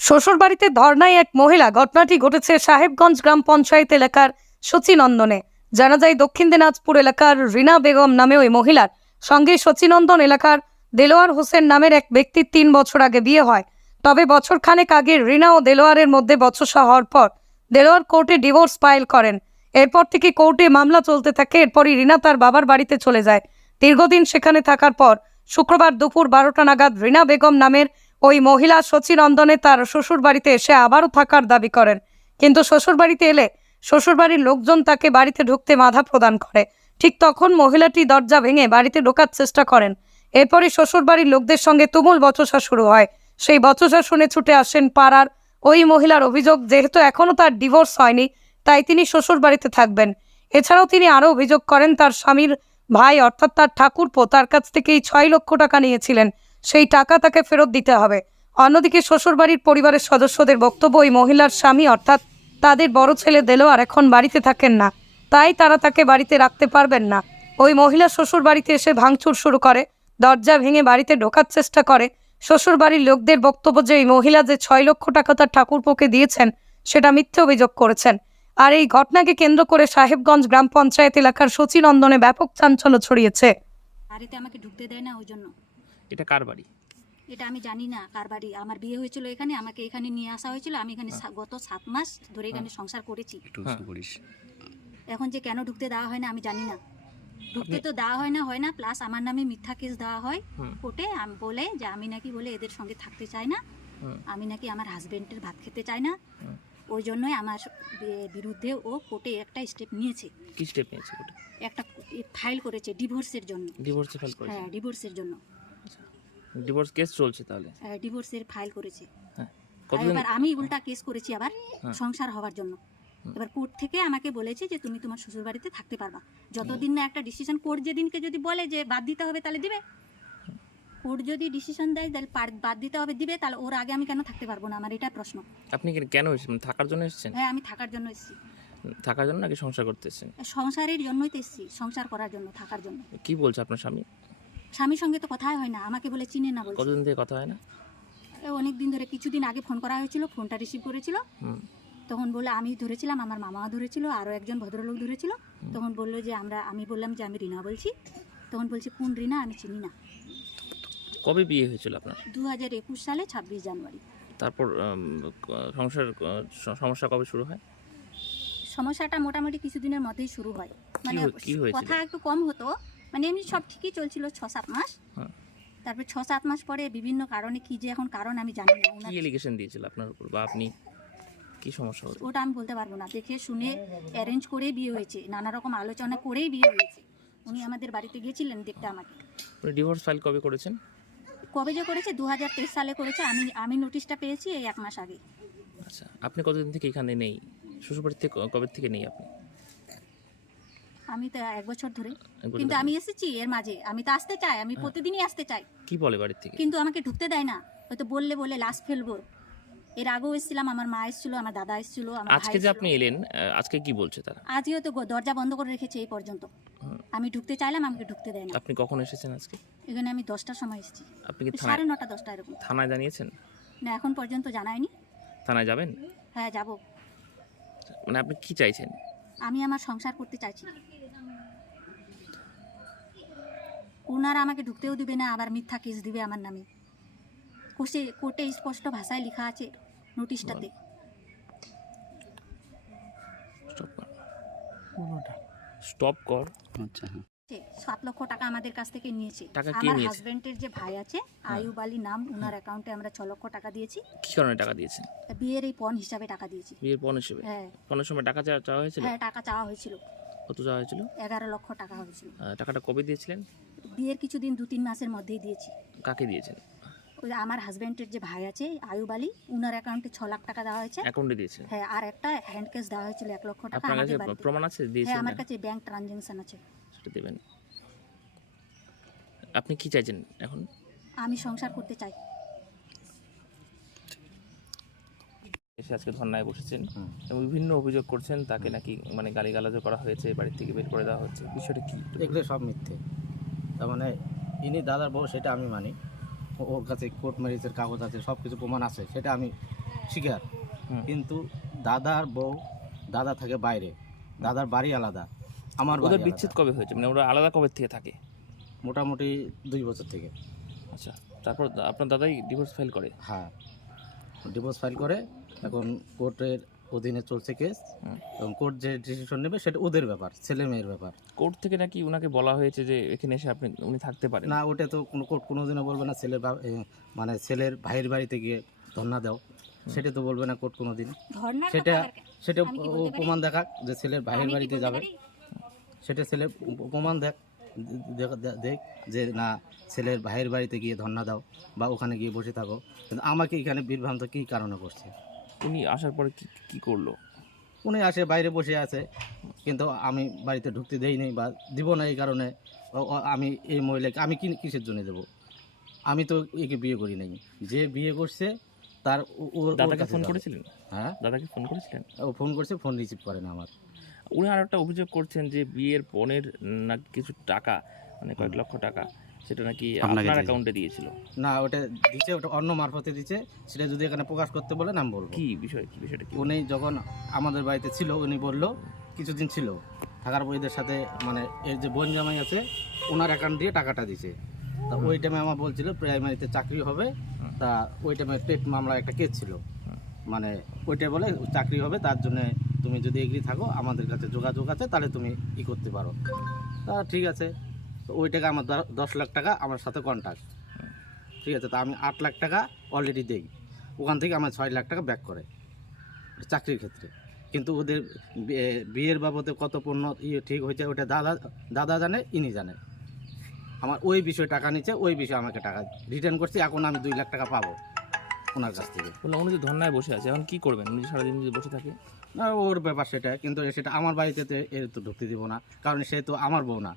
শ্বশুরবাড়িতে ধর্নায় এক মহিলা। ঘটনাটি ঘটেছে সাহেবগঞ্জ গ্রাম পঞ্চায়েত এলাকার সচিনন্দনে। জানা যায় দক্ষিণ দিনাজপুর এলাকার রিনা বেগম নামে ওই মহিলার সঙ্গে সচিনন্দন এলাকার দেলোয়ার হোসেন নামের এক ব্যক্তির ৩ বছর আগে বিয়ে হয়। তবে বছর খানেক আগে রিনা ও দেলোয়ারের মধ্যে বচসা হওয়ার পর দেলোয়ার কোর্টে ডিভোর্স ফাইল করেন। এরপর থেকে কোর্টে মামলা চলতে থাকে। এরপরই রিনা তার বাবার বাড়িতে চলে যায়। দীর্ঘদিন সেখানে থাকার পর শুক্রবার দুপুর 12টা নাগাদ রিনা বেগম নামের ওই মহিলা সচিনন্দনে তার শ্বশুর বাড়িতে এসে আবারও থাকার দাবি করেন। কিন্তু শ্বশুর বাড়িতে এলে শ্বশুরবাড়ির লোকজন তাকে বাড়িতে ঢুকতে বাধা প্রদান করে। ঠিক তখন মহিলাটি দরজা ভেঙে বাড়িতে ঢোকার চেষ্টা করেন। এরপরই শ্বশুরবাড়ির লোকদের সঙ্গে তুমুল বচসা শুরু হয়। সেই বচসা শুনে ছুটে আসেন পাড়ার ওই মহিলার অভিযোগ, যেহেতু এখনও তার ডিভোর্স হয়নি তাই তিনি শ্বশুর বাড়িতে থাকবেন। এছাড়াও তিনি আরও অভিযোগ করেন তার স্বামীর ভাই অর্থাৎ তার ঠাকুরপো তার কাছ থেকেই 6 লক্ষ টাকা নিয়েছিলেন, সেই টাকা তাকে ফেরত দিতে হবে। অন্যদিকে শ্বশুরবাড়ির পরিবারের সদস্যদের বক্তব্য, ওই মহিলার স্বামী অর্থাৎ তাদের বড় ছেলে দেলোয়ার এখন বাড়িতে থাকেন না, তাই তারা তাকে বাড়িতে রাখতে পারবেন না। ওই মহিলা শ্বশুর বাড়িতে এসে ভাঙচুর শুরু করে, দরজা ভেঙে বাড়িতে ঢোকার চেষ্টা করে। শ্বশুরবাড়ির লোকদের বক্তব্য যে এই মহিলা যে 6 লক্ষ টাকা তার ঠাকুরপোকে দিয়েছেন সেটা মিথ্যে অভিযোগ করেছেন। আর এই ঘটনাকে কেন্দ্র করে সাহেবগঞ্জ গ্রাম পঞ্চায়েত এলাকার সচিনন্দনে ব্যাপক চাঞ্চল্য ছড়িয়েছে। বাড়িতে আমাকে ঢুকতে দেয় না, ওই জন্য। এটা কার বাড়ি? এটা আমি জানি না কার বাড়ি। আমার বিয়ে হয়েছিল এখানে, আমাকে এখানে নিয়ে আসা হয়েছিল। আমি এখানে গত 7 মাস ধরে এখানে সংসার করেছি। এখন যে কেন ঢুকতে দেওয়া হয় না আমি জানি না। ঢুকতে তো দেওয়া হয় না, প্লাস আমার নামে মিথ্যা কেস দেওয়া হয় কোর্টে। আমি বলে যে আমি নাকি বলে এদের সঙ্গে থাকতে চাই না, আমি নাকি আমার হাজবেন্ডের ভাত খেতে চাই না। ওই জন্যই আমার বিরুদ্ধে ও কোর্টে একটা স্টেপ নিয়েছে। কি স্টেপ নিয়েছে কোর্টে? একটা ফাইল করেছে ডিভোর্সের জন্য। ডিভোর্স ফাইল করেছে? হ্যাঁ, ডিভোর্সের জন্য। ডিভোর্স কেস চলছে তাহলে? হ্যাঁ, ডিভোর্সের ফাইল করেছে। হ্যাঁ, এবার আমি উল্টা কেস করেছি আবার সংসার হওয়ার জন্য। এবার কোর্ট থেকে আমাকে বলেছে যে তুমি তোমার শ্বশুর বাড়িতে থাকতে পারবা যতদিন না একটা ডিসিশন। কোর্ট যেদিনকে যদি বলে যে বাদ দিতে হবে তাহলে দিবে। কোর্ট যদি ডিসিশন দেয় তাহলে বাদ দিতে হবে দিবে, তাহলে ওর আগে আমি কেন থাকতে পারবো না? আমার এটা প্রশ্ন। আপনি কেন এসেছেন? থাকার জন্য এসেছেন? হ্যাঁ, আমি থাকার জন্য এসেছি। থাকার জন্য নাকি সংসার করতে এসেছেন? সংসারের জন্যই তো এসেছি, সংসার করার জন্য, থাকার জন্য। কি বলছে আপনার স্বামী? স্বামীর সঙ্গে তো কথাই হয় না, আমাকে বলে চিনে না বলছে। কতদিন থেকে কথা হয় না? অনেক দিন ধরে। কিছুদিন আগে ফোন করা হয়েছিল, ফোনটা রিসিভ করেছিল। তখন বলে আমি ধরেছিলাম, আমার মামা ধরেছিল, আরও একজন ভদ্রলোক ধরেছিল। তখন বললো যে আমি বললাম যে আমি রিনা বলছি। তখন বলছে কোন রিনা, আমি চিনি না। কবে বিয়ে হয়েছিল আপনার? 2021 সালে 26 জানুয়ারি। তারপর সমস্যা কবে শুরু হয়? সমস্যাটা মোটামুটি কিছুদিনের মধ্যেই শুরু হয়। মানে কথা একটু কম হতো, মানে এমনি সব ঠিকই চলছিল 6-7 মাস। তারপর 6-7 মাস পরে বিভিন্ন কারণে, কি যে এখন কারণ আমি জানি না। কি এলিগেশন দিয়েছিল আপনার উপর, বা আপনি কি সমস্যা হতো? ওটা আমি বলতে পারবো না। দেখে শুনে অ্যারেঞ্জ করেই বিয়ে হয়েছে, নানা রকম আলোচনা করেই বিয়ে হয়েছে। উনি আমাদের বাড়িতে গিয়েছিলেন দেখতে আমাকে। ডিভোর্স ফাইল কবে করেছেন? কবে যে করেছে 2023 সালে করেছে। আমি নোটিশটা পেয়েছি এই 1 মাস আগে। আচ্ছা, আপনি কতদিন থেকে এখানে নেই? শ্বশুরবাড়ি থেকে কবে থেকে নেই আপনি? আমি তো 1 বছর ধরে। কিন্তু আমি এসেছি এর মাঝে। আমি তো আসতে চাই, আমি প্রতিদিনই আসতে চাই। কি বলে বাড়ি থেকে? কিন্তু আমাকে ঢুকতে দেয় না। হয়তো বলে লাশ ফেলবো। এর আগেও এসেছিলাম, আমার মা এসেছিল, আমার দাদা এসেছিল, আমার ভাই। আজকে যে আপনি এলেন, আজকে কি বলছে তারা? আজও তো দরজা বন্ধ করে রেখেছে এই পর্যন্ত। আমি ঢুকতে চাইলাম, আমাকে ঢুকতে দেয় না। আপনি কখন এসেছেন আজকে? এখানে আমি 10টার সময় এসেছি। আপনি কি 9:30 10টা এরকম। থানায় জানিয়েছেন? না, এখন পর্যন্ত জানায়নি। থানায় যাবেন? হ্যাঁ, যাব। মানে আপনি কি চাইছেন? আমি আমার সংসার করতে চাইছি। ওনারা আমাকে ঢুকতেও দিবে না, আবার মিথ্যা কেস দিবে আমার নামে। কোর্টে স্পষ্ট ভাষায় লেখা আছে নোটিশটাতে। স্টপ কর। আচ্ছা, 7 লক্ষ টাকা আমাদের কাছ থেকে নিয়েছে। টাকা কে আমার নিয়েছে? হাজবেন্ডের যে ভাই আছে, আয়ুব আলী নাম, ওনার অ্যাকাউন্টে আমরা 6 লক্ষ টাকা দিয়েছি। কি কারণে টাকা দিয়েছেন? বিয়ের এই পণ হিসাবে টাকা দিয়েছি। বিয়ের পণ হিসেবে? হ্যাঁ। পণের সময় টাকা চাওয়া হয়েছিল? হ্যাঁ, টাকা চাওয়া হয়েছিল। কত চাওয়া হয়েছিল? 11 লক্ষ টাকা হয়েছিল। টাকাটা কবে দিয়েছিলেন? বিয়ের কিছুদিন 2-3 মাসের মধ্যেই দিয়েছি। কাকে দিয়েছেন? ওই আমার হাজবেন্ডের যে ভাই আছে আয়ুব আলী, ওনার অ্যাকাউন্টে 6 লাখ টাকা দেওয়া হয়েছে। অ্যাকাউন্টে দিয়েছেন? হ্যাঁ, আর একটা হ্যান্ড ক্যাশ দেওয়া হয়েছিল 1 লক্ষ টাকা। আপনার কাছে প্রমাণ আছে দিয়েছেন? হ্যাঁ, আমার কাছে ব্যাংক ট্রানজাকশন আছে। সেটা দেবেন। আপনি কি চাইছেন এখন? আমি সংসার করতে চাই। এসে আজকে ধর্নায় বসেছেন এবং বিভিন্ন অভিযোগ করছেন, তাকে নাকি মানে গালিগালাজও করা হয়েছে, বাড়ি থেকে বের করে দেওয়া হচ্ছে। বিষয়টা কি? এগুলো সব মিথ্যে। তার মানে ইনি দাদার বউ, সেটা আমি মানি। ওর কাছে কোর্ট ম্যারেজের কাগজ আছে, সব কিছু প্রমাণ আছে, সেটা আমি স্বীকার। কিন্তু দাদার বউ, দাদা থাকে বাইরে, দাদার বাড়ি আলাদা, আমার বাড়ি ওদের আলাদা। বিচ্ছেদ কবে হয়েছে, মানে ওরা আলাদা কবে থেকে থাকে? মোটামুটি 2 বছর থেকে। আচ্ছা, তারপর আপনার দাদাই ডিভোর্স ফাইল করে? হ্যাঁ, ডিভোর্স ফাইল করে। এখন কোর্টের অধীনে চলছে কেস, এবং কোর্ট যে ডিসিশন নেবে সেটা ওদের ব্যাপার, ছেলে মেয়ের ব্যাপার। কোর্ট থেকে নাকি ওনাকে বলা হয়েছে যে এখানে এসে উনি থাকতে পারেন? না, ওটা তো কোনো কোর্ট কোনোদিনও বলবে না মানে ছেলের ভাইয়ের বাড়িতে গিয়ে ধর্ণা দাও, সেটা তো বলবে না কোর্ট কোনোদিন। ধর্নার সেটা কথা কার- সেটা আমি কি ও বলতে পারি? প্রমাণ দেখাক যে ছেলের ভাইয়ের আমি কি বাড়িতে বলতে যাবে, পারি? সেটা ছেলে প্রমাণ দেখ যে না, ছেলের ভাইয়ের বাড়িতে গিয়ে ধর্ণা দাও বা ওখানে গিয়ে বসে থাকো। কিন্তু আমাকে এখানে বিভ্রান্ত কী কারণে করছে? উনি আসার পরে কি করলো? উনি আসে বাইরে বসে আছে, কিন্তু আমি বাড়িতে ঢুকতে দেইনি বা দিব না। এই কারণে আমি এই মহিলাকে আমি কিসের জন্য দেবো? আমি তো একে বিয়ে করি নাই। যে বিয়ে করছে তার ওর দাদাকে কাছে ফোন যাবে। করেছিলেন? হ্যাঁ, দাদাকে ফোন করেছিলেন? ও ফোন করছে, ফোন রিসিভ করে না আমার। উনি আর একটা অভিযোগ করছেন যে বিয়ের পণের নাকি কিছু টাকা, মানে কয়েক লক্ষ টাকা, সেটা নাকি আপনার অ্যাকাউন্টে দিয়েছিল। না, ওটা দিচ্ছে, ওটা অন্য মারফতে দিচ্ছে। সেটা যদি এখানে প্রকাশ করতে বলে নাম বলবো। কি বিষয়টা কি? উনি যখন আমাদের বাড়িতে ছিল, উনি বললো কিছুদিন ছিল, থাকার পর এদের সাথে মানে এর যে বোন জামাই আছে ওনার অ্যাকাউন্ট দিয়ে টাকাটা দিছে। তা ওই টাইমে আমার বলছিল প্রাইমারিতে চাকরি হবে। তা ওই টাইমে পেট মামলা একটা কেস ছিল, মানে ওইটা বলে চাকরি হবে, তার জন্য তুমি যদি এগ্রি থাকো আমাদের কাছে যোগাযোগ আছে, তাহলে তুমি করতে পারো। তা ঠিক আছে। তো ওই টাকা আমার 10 লাখ টাকা আমার সাথে কন্ট্যাক্ট, ঠিক আছে। তা আমি 8 লাখ টাকা অলরেডি দেই, ওখান থেকে আমার 6 লাখ টাকা ব্যাক করে চাকরির ক্ষেত্রে। কিন্তু ওদের বিয়ের বাবদে কত পণ্য ঠিক হয়েছে ওটা দাদা জানে, ইনি জানে। আমার ওই বিষয়ে টাকা নিচ্ছে, ওই বিষয়ে আমাকে টাকা রিটার্ন করছি। এখন আমি 2 লাখ টাকা পাবো ওনার কাছ থেকে। বললাম উনি যে ধর্নায় বসে আছে, এখন কি করবেন? উনি সারাদিন যদি বসে থাকে? না, ওর ব্যাপার সেটা, কিন্তু সেটা আমার বাড়িতে তো এর তো ঢুকতে দিব না, কারণ সে তো আমার বউ না।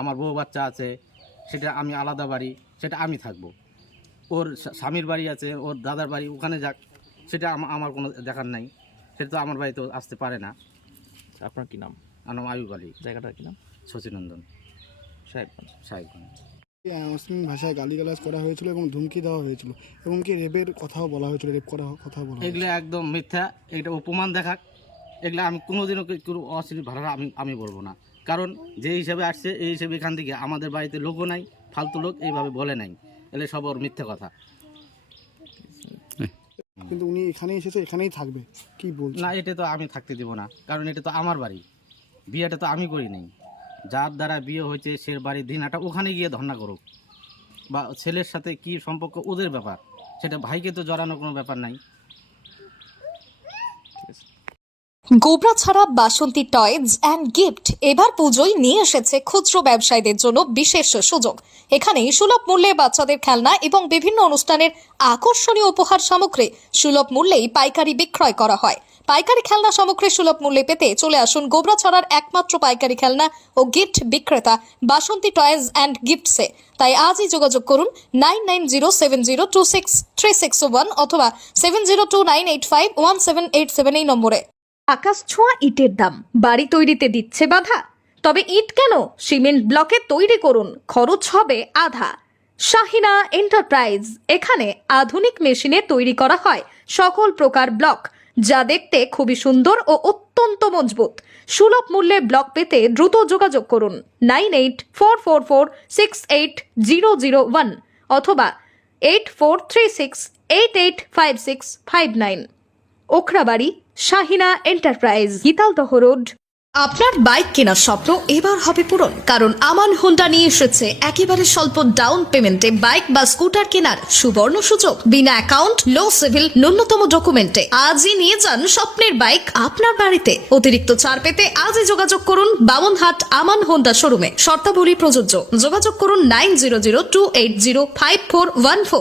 আমার বউ বাচ্চা আছে, সেটা আমি আলাদা বাড়ি, সেটা আমি থাকবো। ওর স্বামীর বাড়ি আছে, ওর দাদার বাড়ি, ওখানে যাক, সেটা আমার কোনো দেখার নাই। সেটা তো আমার বাড়িতে আসতে পারে না। আপনার কি নাম? আমার নাম আয়ুব আলী, জায়গাটার কি নাম? শচীনন্দন, সাহেবগঞ্জ। অশ্লীল ভাষায় গালিগালাজ করা হয়েছিল এবং ধমকি দেওয়া হয়েছিল, এবং কি রেপের কথাও বলা হয়েছিল, রেপ করার কথা বলা হয়েছিল। এগুলো একদম মিথ্যা, এটা ও প্রমাণ দেখাক। এগুলো আমি কোনোদিনও কোনো অশ্লীল ভাষা আমি বলবো না, কারণ যে হিসাবে আসছে এই হিসাবে এখান থেকে আমাদের বাড়িতে লোকও নাই, ফালতু লোক এইভাবে বলে নাই, এলে সব ওর মিথ্যা কথা। কিন্তু উনি এখানে এসেছে, এখানেই থাকবে, কি বলছেন? না, এটা তো আমি থাকতে দিব না, কারণ এটা তো আমার বাড়ি, বিয়েটা তো আমি করি নাই। যার দ্বারা বিয়ে হয়েছে সে বাড়ির দিনাটা ওখানে গিয়ে ধর্ণা করুক, বা ছেলের সাথে কি সম্পর্ক ওদের ব্যাপার, সেটা ভাইকে তো জড়ানোর কোনো ব্যাপার নাই। গোবরা ছাড়া বাসন্তী টয়েজ অ্যান্ড গিফট এবার পুজোয় নিয়ে এসেছে খুচরো ব্যবসায়ীদের জন্য বিশেষ সুযোগ। এখানে সুলভ মূল্যে বাচ্চাদের খেলনা এবং বিভিন্ন অনুষ্ঠানের আকর্ষণীয় উপহার সামগ্রী সুলভ মূল্যেই পাইকারি বিক্রয় করা হয়। পাইকারি খেলনা সামগ্রী সুলভ মূল্যে পেতে চলে আসুন গোবরা ছাড়ার একমাত্র পাইকারি খেলনা ও গিফট বিক্রেতা বাসন্তী টয়েজ অ্যান্ড গিফটসে। তাই আজই যোগাযোগ করুন 9907026361 অথবা 7029851787 এই নম্বরে। আকাশ ছোঁয়া ইটের দাম বাড়ি তৈরিতে দিচ্ছে বাধা? তবে ইট কেন, সিমেন্ট ব্লকে তৈরি করুন, খরচ হবে আধা। শাহিনা এন্টারপ্রাইজ, এখানে আধুনিক মেশিনে তৈরি করা হয় সকল প্রকার ব্লক, যা দেখতে খুবই সুন্দর ও অত্যন্ত মজবুত। সুলভ মূল্যে ব্লক পেতে দ্রুত যোগাযোগ করুন 9844468001 অথবা 8436885659। Okhrabari, Shahina enterprise, Gitaldaha road. আপনার বাইক কেনার স্বপ্ন এবার হবে পূরণ, কারণ আমান হোন্ডা নিয়ে এসেছে একেবারে স্বল্প ডাউন পেমেন্টে বাইক বা স্কুটার কেনার সুবর্ণ সুযোগ। বিনা অ্যাকাউন্ট, লো সিভিল, ন্যূনতম ডকুমেন্টে আজই নিয়ে যান স্বপ্নের বাইক আপনার বাড়িতে। অতিরিক্ত ছাড় পেতে আজই যোগাযোগ করুন বামনহাট আমান হোন্ডা শোরুমে। শর্তাবলী প্রযোজ্য। যোগাযোগ করুন 9002805414।